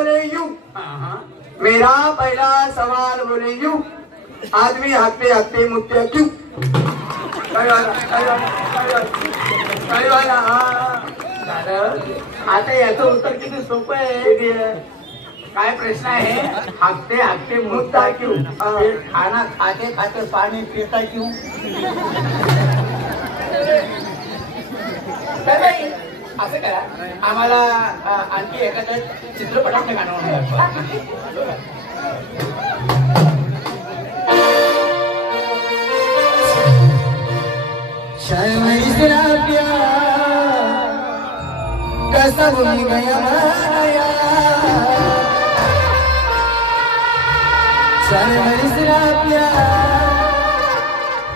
बोले यू। मेरा पहला सवाल बोले यू, आदमी हकते हकते मुत्या क्यों? आता याचं उत्तर किती सोपं आहे। काय प्रश्न आहे? हाकते हाकते मुत्ता क्यों? खाना खाते खाते पाणी पिता क्यों? असं करा, आम्हाला आणखी एखाद्या चित्रपटातलं गाणं म्हणून कैसा भूल गया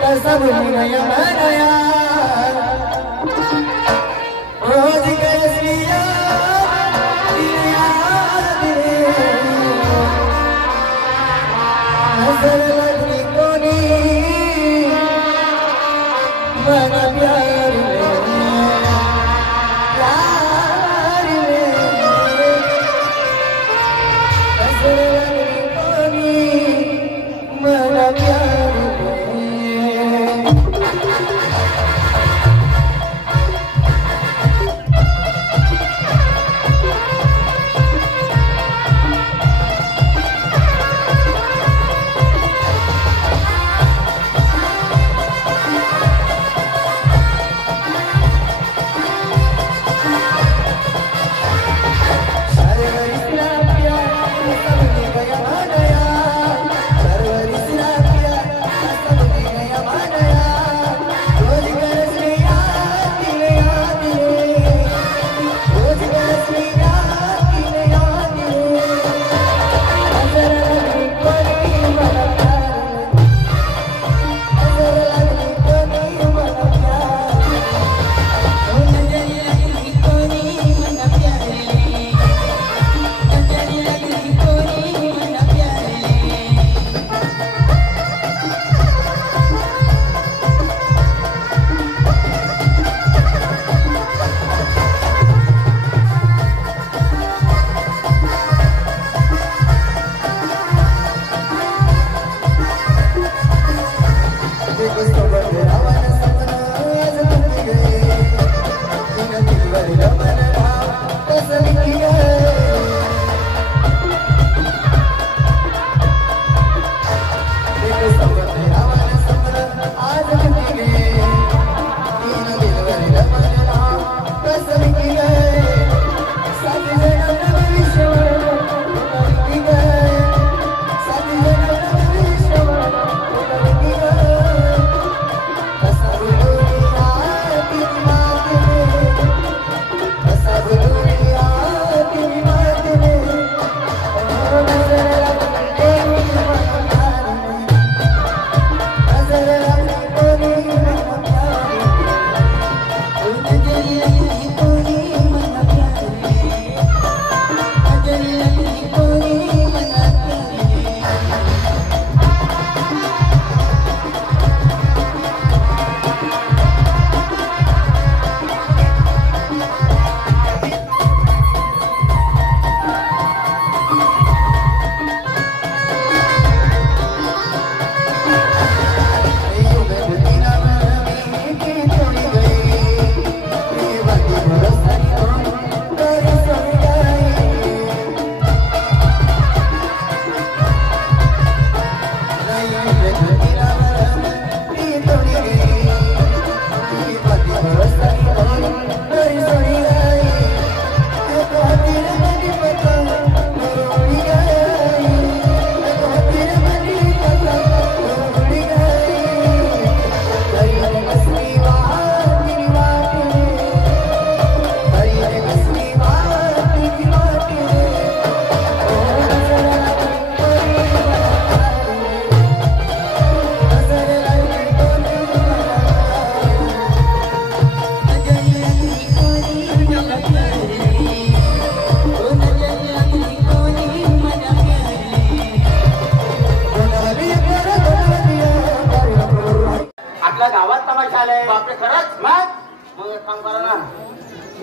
कैसा भूल गया रोज कैसिया नजर लगनी कोनी मन प्यार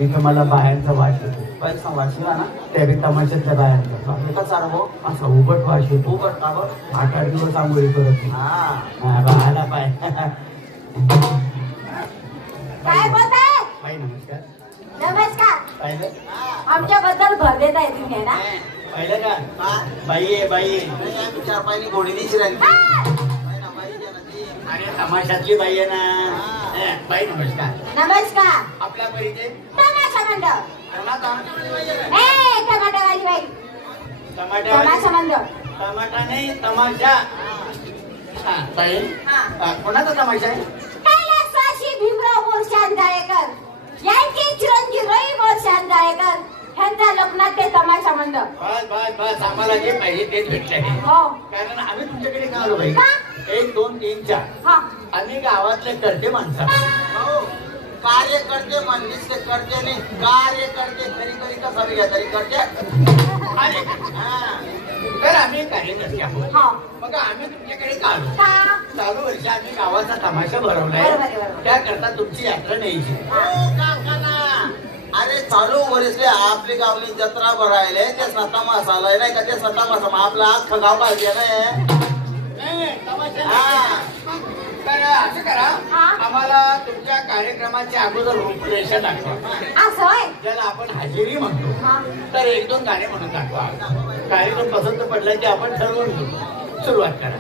इथं मला बाहेरचं वाटत वाचला ना त्या बी तमाशातल्या बायांचा एका सारा भाऊ असा उभट वाश होतो उभट का बघ 8-8 दिवस आंघोळी करत आला पाय काय बोलताय? बाई नमस्कार. नमस्कार. पाहिलं आमच्याबद्दल भर देत आहे तुम्ही ना? पाहिलं का बाई आहे बाई चार पायनी घोडी दिशी राहिली अरे तमाशातली बाई आहे ना. बाई नमस्कार. नमस्कार. आपला परिचय तमाशा मंडळ. टमाटावाली बाई. तमाशा मंडळ. टमाटा नाही तमाशा. बाई कोणाचा तमाशा आहे? कैलासवासी भीमराव बोरशान गायकर यांचे चिरंजीव रवी बोरशान गायकर ह्यांच्या लग्नात ते तमाशा मंडळ. बस बस बस आम्हाला जे पाहिजे तेच भेटले आहे. हो. कारण आम्ही तुमच्याकडे का आलो बाई? 1 2 3 4 आम्ही गावातले करते माणसं कार्यकर्ते म्हणलीस ते करते नाही कार्यकर्ते तरी तरी कसा घ्या तरी करते तर आम्ही कार्यकर्ते आहोत. मग आम्ही तुमच्याकडे का आलो? चालू वर्षी आम्ही गावाचा तमाशा भरवलाय त्याकरता तुमची यात्रा न्यायची. अरे चालू वर्षी आपली गावली जत्रा भरायला ते स्वतः मसाला नाही का ते स्वतः मसाला आपला अख्खं गाव पाहिजे तर असं करा आम्हाला तुमच्या कार्यक्रमाची अगोदर रूपरेषा दाखवा ज्याला आपण हजेरी म्हणतो. तर 1-2 गाणे म्हणून दाखवा. कार्यक्रम पसंत पडला की आपण ठरवून घेऊ. सुरुवात करा.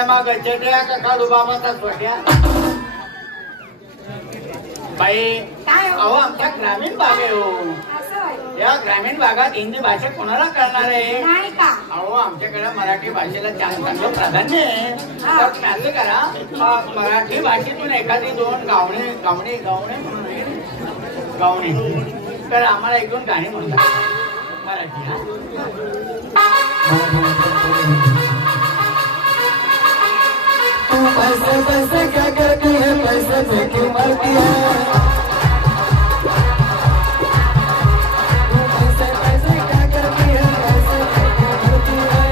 चेट्या माग चेट्या का काढू बाबाचा छोट्या बाई काय हो? अहो आमच्या ग्रामीण भाग आहे हो. असं होय. या ग्रामीण भागात हिंदी भाषा कोणाला कळणार आहे? नाही का? अहो आमच्याकडे मराठी भाषेला चांगलं प्राधान्य आहे. हा. तर तुम्ही असं करा मराठी भाषेतून एखादी दोन गावणे गावणे गावणे म्हणून गावणे तर आम्हाला एक दोन गाणी म्हणतात मराठी. पैसे पैसे क्या करती है पैसे से क्यों मरती है पैसे पैसे क्या करती है पैसे से क्यों मरती है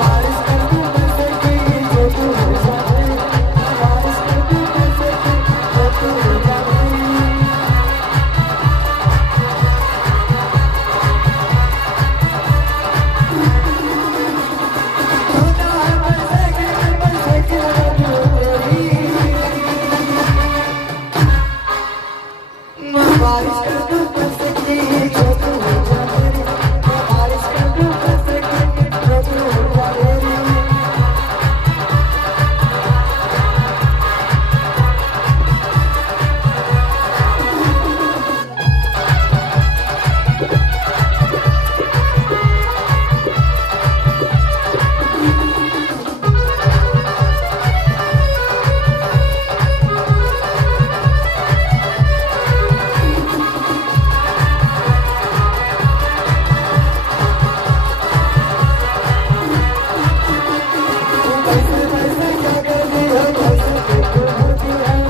बारिश कर तू पैसे की जो तू हो जाए बारिश कर तू पैसे की जो तू हो जाए बारिश कर तू पैसे की जो तू हो जाए बारिश कर तू पैसे की जो तू हो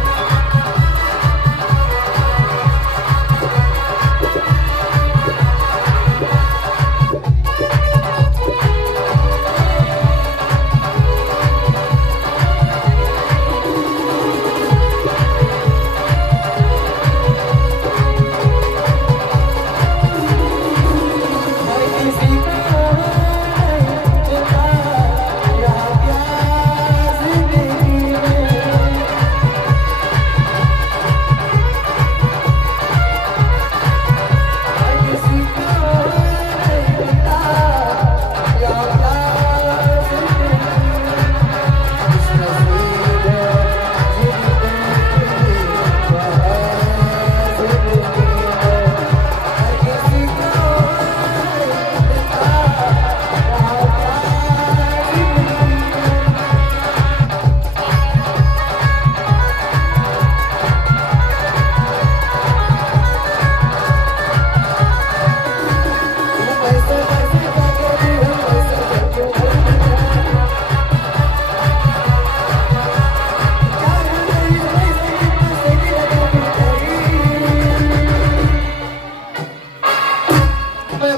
जाए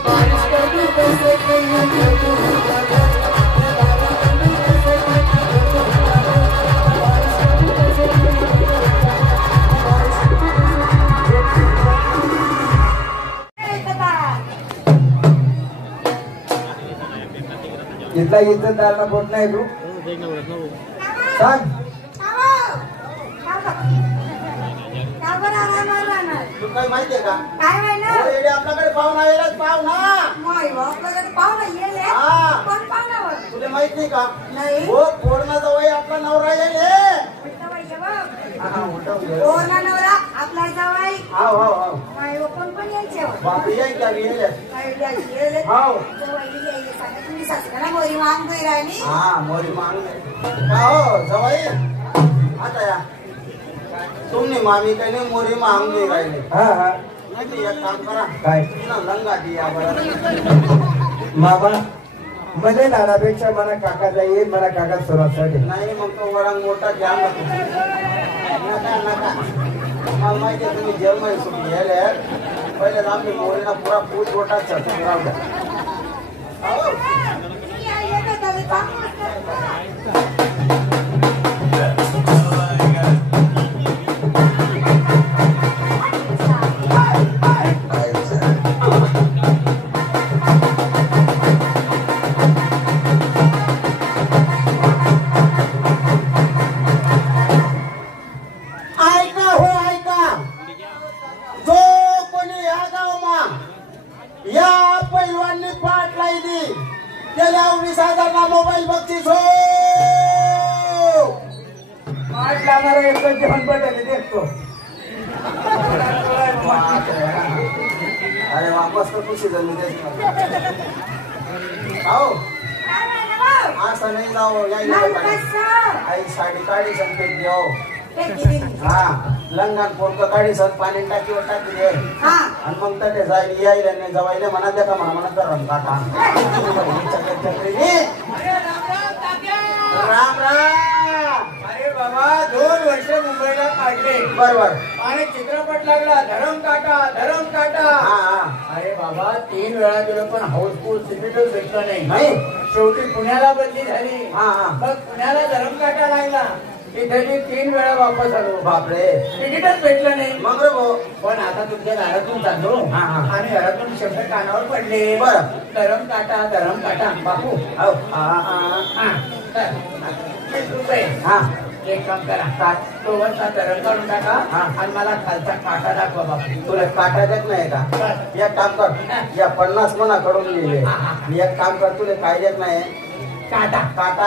बारिश कर दू पैसे की जो तू हो जाए बारिश कर दू पैसे की जो तू हो जाए इथला इज्जतदारांना बोट नाही तू सांग तू काय माहितीये का काय महिना येडे आपल्याकडे पाहुणा येलाच पाहुणा आपल्याकडे पाहुणा येले हा. कोण पाहुणा तुला माहित नाही का नाही. हो पोरणाचा वय आपला नवरा येले कोणा नवरा आपला जावाई हाव हाव हाव माय कोण पण यायचे बापरे याय का येले येले हाव जावाई यायले सांगा तुम्ही सासऱ्याला मोरी मागतोय राणी हा मोरी मांग का हो जवाई आता या तुम्ही मामी काही नाही मोरी मांग दे राहिले हा हा नाही एक काम करा काय ना लंगा दिया बरं मामा मध्ये दादापेक्षा मला काका जाईल मला काका सुरक्षासाठी नाही मग तो वडा मोठा घ्या नका नका मला माहिती आहे तुम्ही जेवण सुटी गेले पहिले आम्ही मोरीला पुरा पूज मोठा चटून राहू द्या हो. त्याला 19,000 ना मोबाईल बक्षीस हो. आठ लाखाला एकच जेवण पडले देखतो. अरे वापस तर खुशी झाली तेच हो. असं नाही जाऊ आई साडी काढी संपेट घेऊ. हा लंगान पोरक काढी सर पाणी टाकीवर टाकी दे आणि मग तर ते जाईल यायला नाही जवायला म्हणा द्या का म्हणा रम काटा. राम राम. अरे बाबा 2 वर्ष मुंबईला काढले बरोबर आणि चित्रपट लागला धरम काटा धरम काटा. अरे बाबा 3 वेळा गेलो पण हाऊसफुल तिकीटच भेटलं नाही. शेवटी पुण्याला बदली झाली. मग पुण्याला धरम काटा लागला तिथे मी 3 वेळा वापस आलो. बापरे तिकीटच भेटलं नाही. मग रे भाऊ पण आता तुमच्या घरातून चाललो आणि घरातून शब्द कानावर पडले. बरं धरम काटा बापू. 20 रुपये. एक काम करा तो वरचा धरण काढून टाका आणि मला खालचा काटा दाखवा बापू. तुला काटा देत नाही का? एक काम कर या 50 मनाकडून लिहिले. एक काम कर तुला काय देत नाही काटा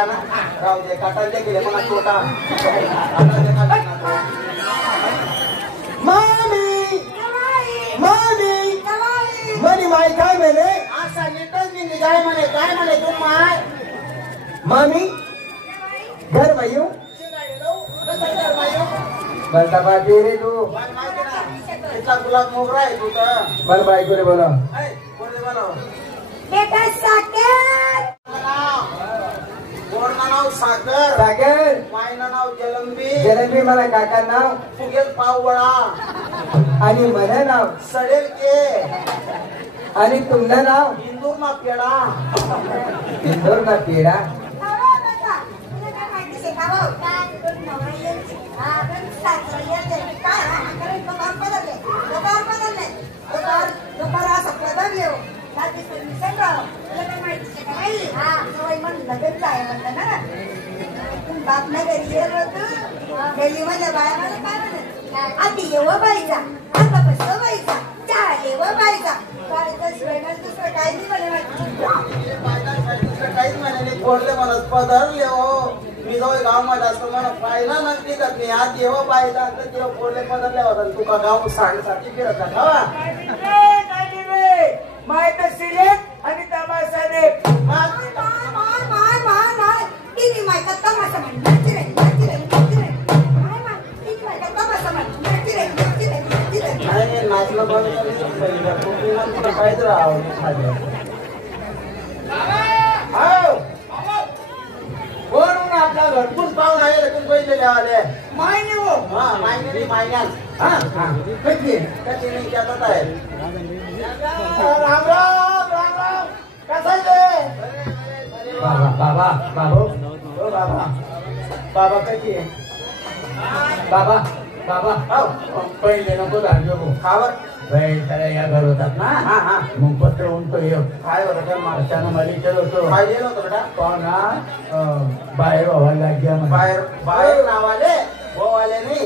ना राहू दे. काटा दे गेले मला छोटा मामी मामी मनी माय काय म्हणे असा नीटच निघे काय म्हणे तू माय मामी घर भाई बलता बाजी रे तू इथला गुलाब मोगरा आहे तू तर बल बायको रे बोला बेटा साकेत गोडना नाव सागर सागर मायना नाव जलंबी जलंबी मला काका नाव फुगेल पाववळा आणि मला नाव सडेल के आणि तुमचं नाव इंदूर ना पेडा इंदोर का पेडा. बाप नाही घरी गेलो गल्ली मधल्या बाया मला काय म्हणत आधी येव बाईचा आता बसव बाईचा चहा येव बाईचा दुसरं काय नाही काहीच म्हणे बोलले मला पधरले हो. मी जाऊ गावमध्ये असतो मला पाहिला नक्की का मी आज येव पाहिला तर तेव्हा बोलले पधरले होता. तुका गाव साडेसाती फिरत का माहित सिलेक्ट आणि तमाशाने नाचलं बंद काहीच राहावं. कोण आपला भरपूर पाहून आहे लेकिन पहिले आले मायने हो मायने मायन्यात कधी नाही त्यातच आहे. राम राम राम राम कसा बाबा बाबा बाबू हो बाबा बाबा कधी आहे बाबा बाबा पहिले नको धाडलो खावर या घर होतात ना मग पत्र उंटो काय होतं त्यानं मला केलं होतं काय दिलं होतं बेटा पण बाहेर व्हायला लागल्या बाहेर बाहेर नावाले आले नाही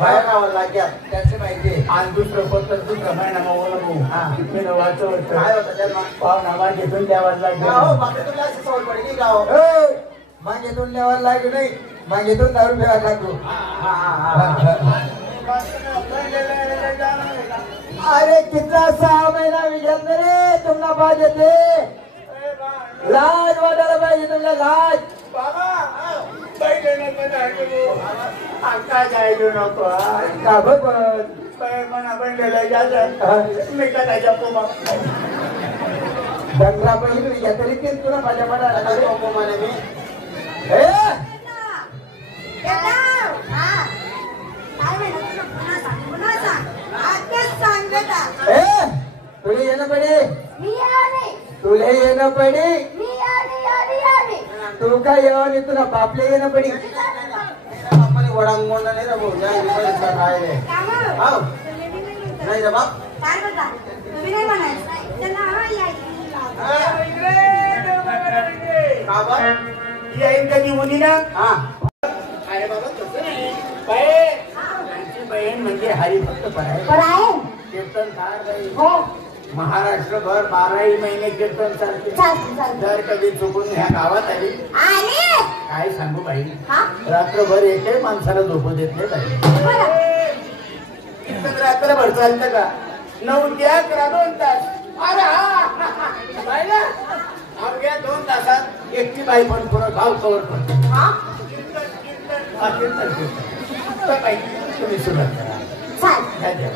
बाहेर नावाला लाग्यात त्याचे माहिती आणि दुसरं पत्र दुसरं महिना मग मी वाचवत काय होतं त्यांना पाहुणा माझ्यातून द्यावायला लागला बाकी तुला अशी सवय पडली गाव माझ्यातून द्यावायला लागलो नाही माझ्यातून दारू प्यायला लागलो. अरे कितना 6 महिना विजन रे तुम्हाला पाहिजे ते लाज वाटायला पाहिजे तुमला लाज. आता जायलो नको का म्हणा बनलेलं मी का त्याच्या पोमा डंगरा पहिली या तरी ते तुला माझ्या मनाला मी तुला येणं पडे तुला येणं पडे तू काय येवा नाही तुला बापले येणं पडे वडांग मोंड नाही रे भाऊ काय नाही रे बाप येईन कधी मुली ना अरे बाबा तसं नाही बहीण म्हणजे हरी फक्त पराय कीर्तनकार बाई महाराष्ट्रभर 12ही महिने कीर्तन चालते. जर कधी चुकून ह्या गावात आली काय सांगू बाई, रात्रभर एकही माणसाला झोपू देत नाही बाई. कीर्तन रात्रभर चालतं का? 9 ते 11 2 तास. अरे हा अवघ्या 2 तासात एकटी बाई पण पुरं गाव कवर करतो. कीर्तन बाई तुम्ही सुरुवात करा. जा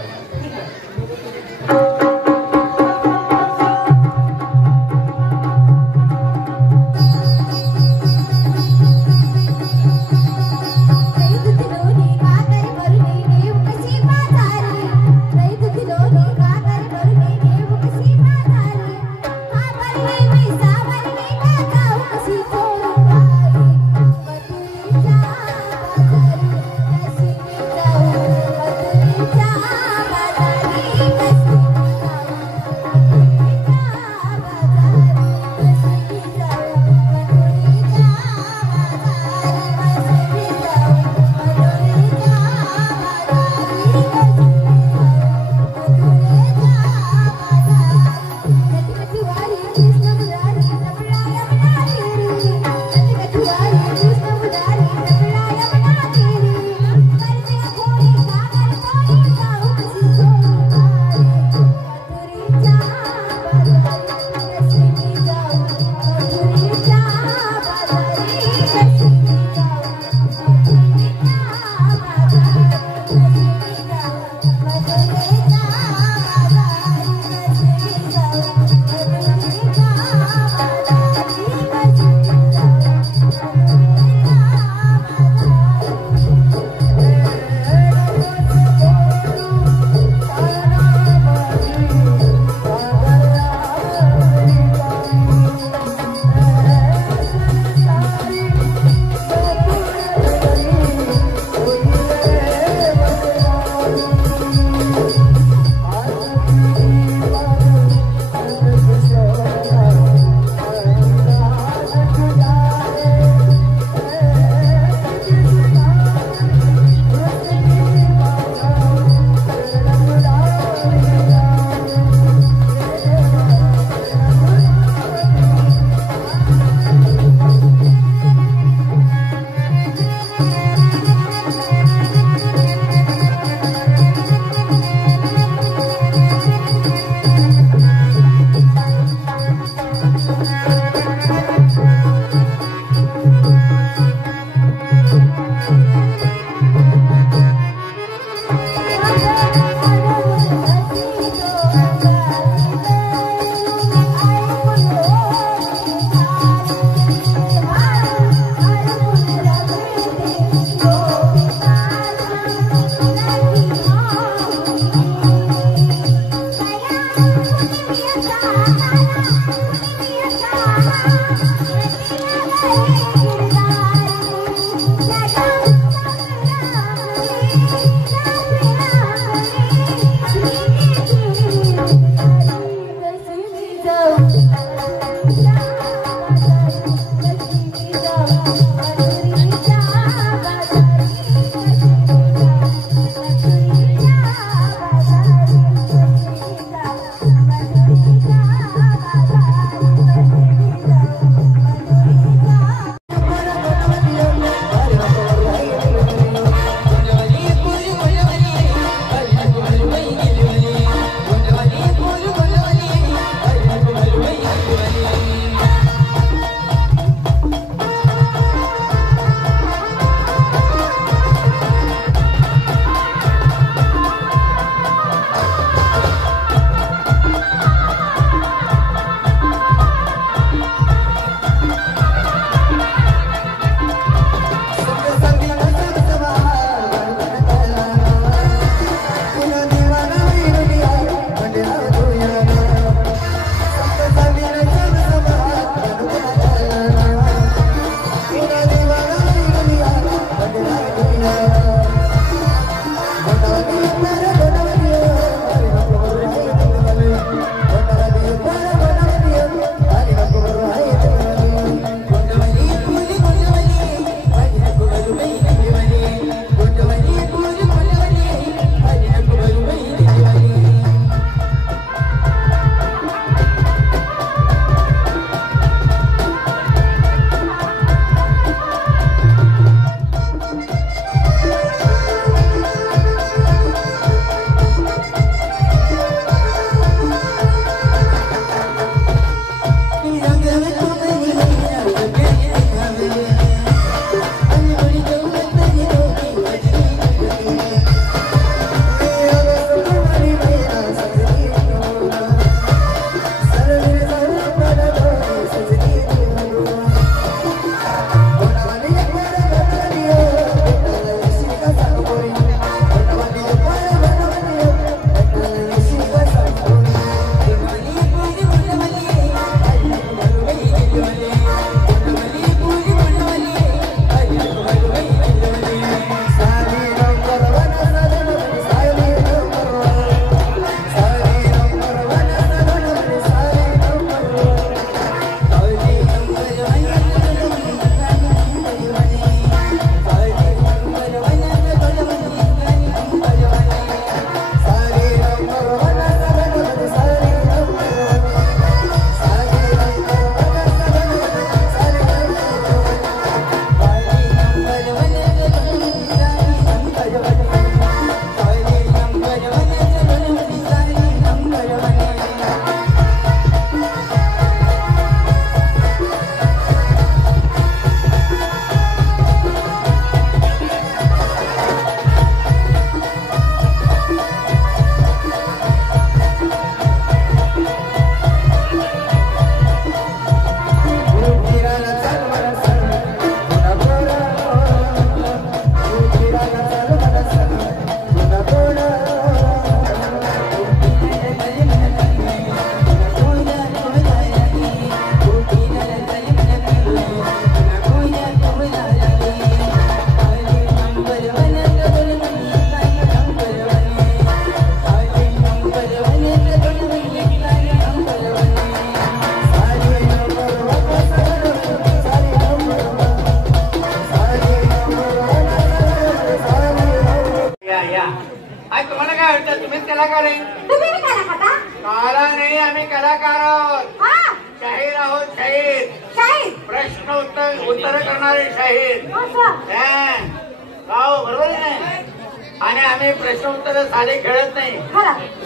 नाही. तुम्ही बी काला खाता? काला नाही, आम्ही कलाकार आहोत. हा शाहीर आहोत. शाहीर शाहीर प्रश्न उत्तर करणारे शाहीर. गाव बरोबर आहे. आणि आम्ही प्रश्न उत्तर साधे खेळत नाही,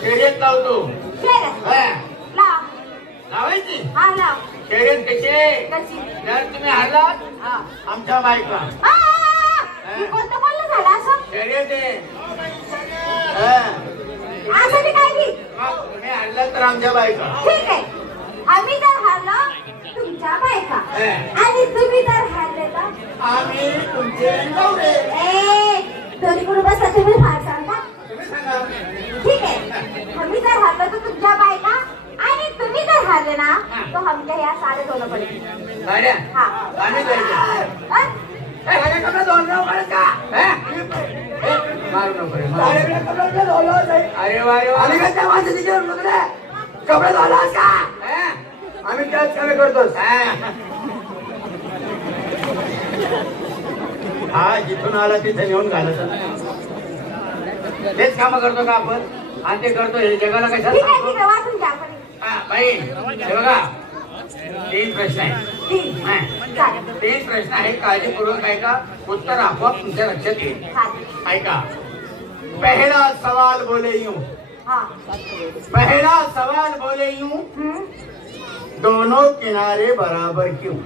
शर्यत लावतो. लावायची शर्यत कशी? जर तुम्ही हरलात आमच्या बायका शर्यत आहे. तुम्ही हरलात तर आमच्या बायका. ठीक आहे. आम्ही जर हारलो तुमच्या बायका आणि तुम्ही जर हारले तर आम्ही तुमचे नवरे. दोन्ही कुठे बसता तुम्ही फार सांगता. तुम्ही सांगा. ठीक आहे. आम्ही जर हारलो तर तुमच्या बायका आणि तुम्ही जर हारले ना तो आमच्या या सारे दोन पडेल. हा आम्ही अरे वा कपडे धुवालास का? आम्ही त्याच कमी करतो. हा जिथून आला तिथे नेऊन घालत तेच काम करतो का आपण? आणि ते करतो हे जगाला कशाला? बाई हे बघा 3 प्रश्न आहेत. 3 प्रश्न आहे. काळजीपूर्वक ऐका, उत्तर आपोआप तुमच्या लक्षात येईल. ऐका. पहला सवाल बोले यूं. पहला सवाल बोले यूं, दोनों किनारे बराबर क्यों?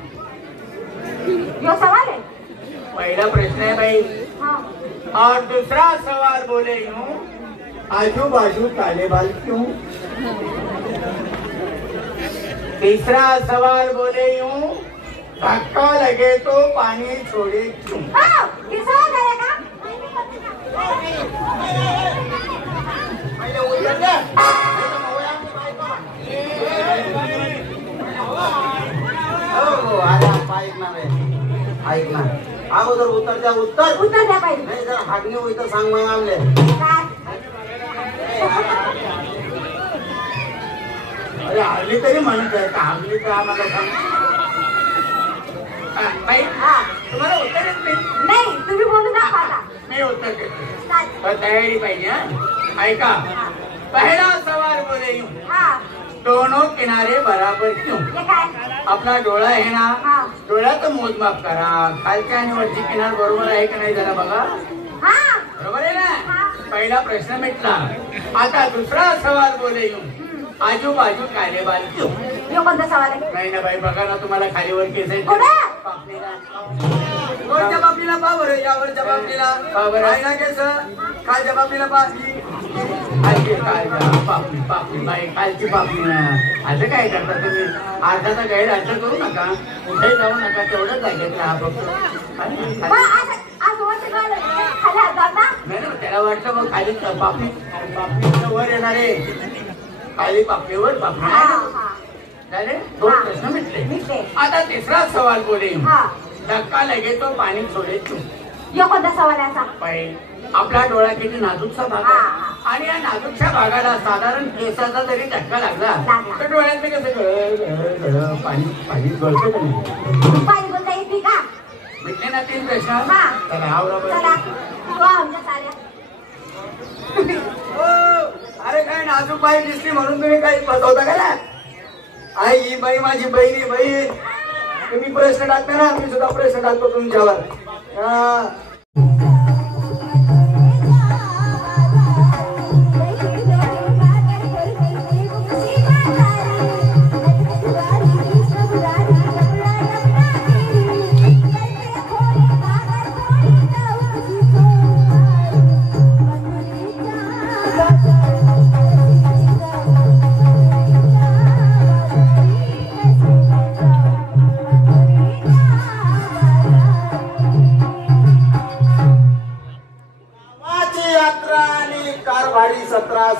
यो सवाल है. पहला प्रश्न है भाई. और दूसरा सवाल बोले यूं, आजू बाजू काले बाल क्यों? तीसरा सवाल बोले यूं, धक्का लगे तो पानी छोड़े क्यों? ये सवाल है का? ऐक ना, अगोदर उत्तर द्या. उत्तर द्या पाहिजे. नाही जर हागणी होई तर सांग मग आमले. अरे हल्ली तरी म्हणत आहे का? हल्ली तर आम्हाला सांग. तुम्हाला उत्तर येत नाही. तुम्ही बोलू दाखवा आता. मी उत्तर देतो. तयारी पाहिजे. ऐका. पहला सवाल बोले यूं, दोनों किनारे बराबर क्यों? आपला डोळा आहे ना, डोळ्याचं मोजमाप करा. खालच्या आणि वरची किनार बरोबर आहे का नाही जरा बघा. बरोबर आहे ना? पहिला प्रश्न मिटला. आता दुसरा सवाल बोले यूं, आजूबाजू काले बाल क्यों? कोणता सवाल आहे? नाही ना बाई, बघा ना तुम्हाला खालीवर केस आहे. वरच्या बाबलीला पा बरं, यावरच्या बाबलीला आहे ना केस. खालच्या बाबलीला पा. खालची पापडी पापडी बाई, खालची पापडी ना. असं काय करता तुम्ही? अर्धाचा गैरअर्थ करू नका, कुठे जाऊ नका. तेवढंच जागेत राहा फक्त. नाही ना, त्याला वाटतं मग खाली पापडी पापडीच्या वर येणार आहे. खाली पापडीवर पापडी. झाले 2 प्रश्न मिटले. आता तिसरा सवाल बोले, धक्का लगे तो पाणी छोडे क्यों? यो कोणता सवाल आहे? आपला डोळा किती नाजूकचा भाग आहे आणि या नाजूकच्या भागाला साधारण केसाचा जरी धक्का लागला तर डोळ्यात मी कसं पाणी पाणी गळतं का नाही? पाणी बोलता येते का? मिटले ना 3 प्रश्न. अरे काय नाजूक बाई दिसली म्हणून तुम्ही काही फसवता का? आई ही बाई माझी बहिणी बहीण. तुम्ही प्रश्न टाकता ना, मी सुद्धा प्रश्न टाकतो तुमच्यावर.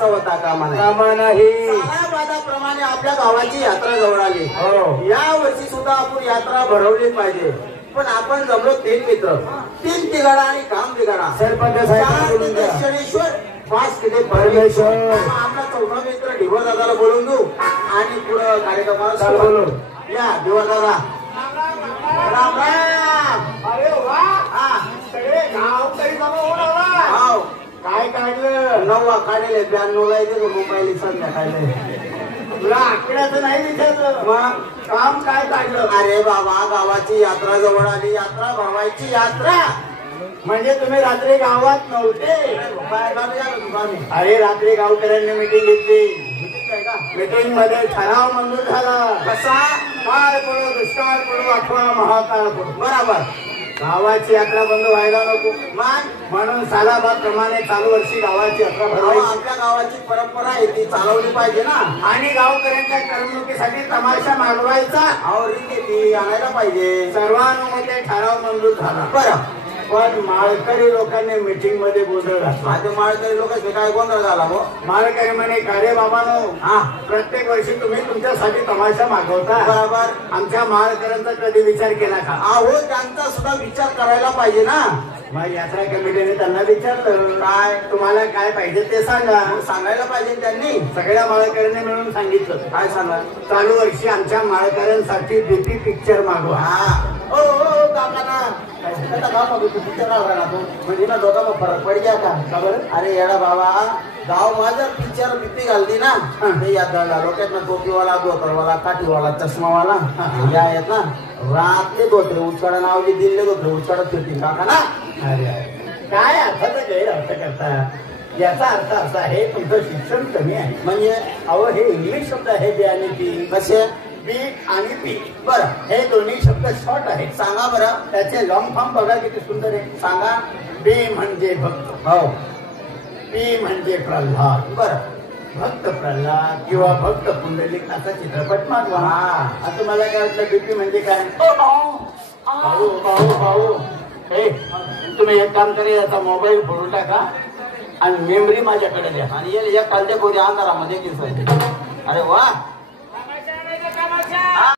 होता कामा नाही. सालाबादाप्रमाणे आपल्या गावाची यात्रा जवळ आली. या वर्षी सुद्धा आपण यात्रा भरवलीच पाहिजे. पण आपण जमलो 3 मित्र, 3 तिघाडा आणि काम बिघाडा. सरपंच साहेब शनेश्वर 5 किती परमेश्वर. आपला 4था मित्र ढिवर दादाला बोलून देऊ आणि पुढं कार्यक्रमाला बोलू. या ढिवर दादा. राम राम. अरे वा, सगळे गाव तरी जमा होऊन आला. काय काढलं 9 काढले 92 ला येते मुंबईला संध्याकाळी. तुला आकड्याचं नाही विचारलं मग काम काय काढलं? अरे बाबा गावाची यात्रा जवळ आली, यात्रा भरवायची यात्रा. म्हणजे तुम्ही रात्री गावात नव्हते? बाहेरगावी आलो होतो आम्ही. अरे रात्री गावकऱ्यांनी मिटिंग घेतली. किती काय का? मिटिंग मध्ये ठराव मंजूर झाला. कसा? काळ पडो दुष्काळ पडो अथवा महाकाळ पडो बरोबर. गावाची यात्रा बंद व्हायला नको मग म्हणून सालाबाद प्रमाणे चालू वर्षी गावाची यात्रा भरवायची. आपल्या गावाची परंपरा आहे ती चालवली पाहिजे ना. आणि गावकऱ्यांच्या करमणुकीसाठी तमाशा मागवायचा. और ती आणायला पाहिजे. सर्वानुमते ठराव मंजूर झाला. बरं. पण माळकरी लोकांनी मिटिंग मध्ये गोंधळ घातला. माझे माळकरी लोक काय गोंधळ झाला हो? माळकरी म्हणे का रे बाबानो, हा प्रत्येक वर्षी तुम्ही तुमच्यासाठी तमाशा मागवता, बरोबर. आमच्या माळकऱ्यांचा कधी विचार केला का? अहो त्यांचा सुद्धा विचार करायला पाहिजे ना. मग यात्रा कमिटीने त्यांना विचारलं काय तुम्हाला काय पाहिजे ते सांगा. सांगायला पाहिजे त्यांनी. सगळ्या माळकऱ्यांनी मिळून सांगितलं. काय सांगा? चालू वर्षी आमच्या माळकऱ्यांसाठी डीपी पिक्चर मागवा. हा ओ काका ना पिक्चर ना तू म्हणजे ना दोघा मग फरक पड गया का बरं? अरे येडा बाबा गाव माझं पिक्चर बिप्पी घालती ना ते याद लोकात ना टोपीवाला धोतरवाला काठीवाला चष्मावाला हे आहेत ना रातले धोत्रे उचकाडा नावाचे दिल्ले धोत्रे उचकाडत फिरतील काका ना. अरे काय अर्थाचा गैरअर्थ करता? याचा अर्थ असा आहे तुमचं शिक्षण कमी आहे. म्हणजे अहो हे इंग्लिश शब्द आहे बी आणि पी. कसे? बी आणि पी. बरं. हे दोन्ही शब्द शॉर्ट आहेत. सांगा बरं. त्याचे लॉंग फॉर्म बघा किती सुंदर आहे. सांगा. बी म्हणजे भक्त. हो. पी म्हणजे प्रल्हाद. बरं. भक्त प्रल्हाद किंवा भक्त पुंडलिक असा चित्रपट मागवा. आता तुम्हाला काय वाटलं बीपी म्हणजे काय? भाऊ भाऊ भाऊ हे तुम्ही एक काम करा, याचा मोबाईल फोडून टाका आणि मेमरी माझ्याकडे द्या आणि या कालच्या कोणी अंधारामध्ये अरे वा